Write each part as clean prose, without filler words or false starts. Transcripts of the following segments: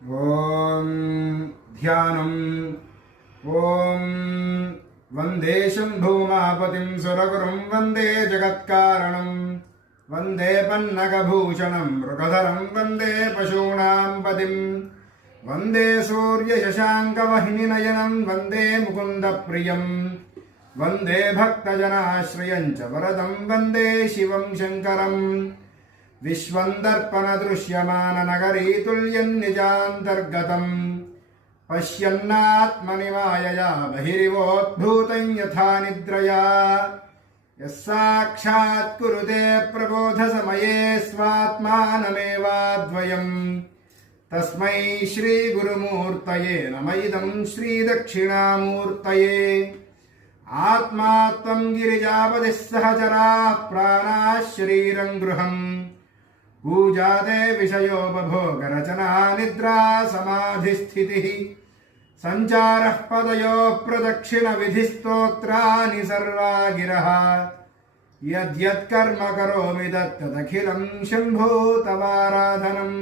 ఓం ధ్యానం. ఓం వందే శంభూమాపతిం సురగురుం వందే జగత్కారణం వందే పన్నగభూషణం మృగధరం వందే పశూనాం పతిం వందే సూర్యశశాంకవహ్నినయనం వందే ముకుందప్రియం వందే భక్తజనాశ్రయం చ వరదం వందే శివం శంకరం విశ్వందర్పణదృశ్యమాననగరీతుల్యం నిజాంతర్గతం పశ్యన్నాత్మని మాయయా బహిరివోద్భూతం యథా నిద్రయా యస్సాక్షాత్ కురుతే ప్రబోధసమయే స్వాత్మానమేవాద్వయం తస్మై శ్రీగురుమూర్తయే నమ ఇదం శ్రీదక్షిణామూర్తయే. ఆత్మాత్మం గిరిజాపతిః సహచరాః ప్రాణాః శరీరం గృహం పూజాదే విషయోపభోగరచనా నిద్రా సమాధిస్థితిః సంచారః పదయోః ప్రదక్షిణ విధిస్తోత్రాని సర్వా గిరః యద్యత్కర్మ కరోమి తత్తదఖిలం శంభో తవారాధనం.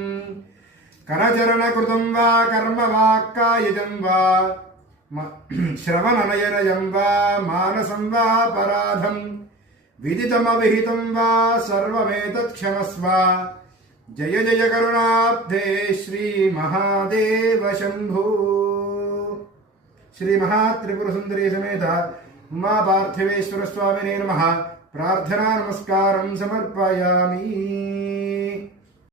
కరచరణకృతం వా కర్మ వాక్కాయజం వా శ్రవణనయనయం వా మానసం వా పరాధం విదితమవిహితం వా సర్వమేతత్క్షమస్వ. జయ జయ కరుణాబ్ధే శ్రీ మహాదేవ శంభో. శ్రీ మహాత్రిపుర సుందరీ సమేత ఉమా పార్థివేశ్వర స్వామినే నమః. ప్రార్థనా నమస్కారం సమర్పయామి.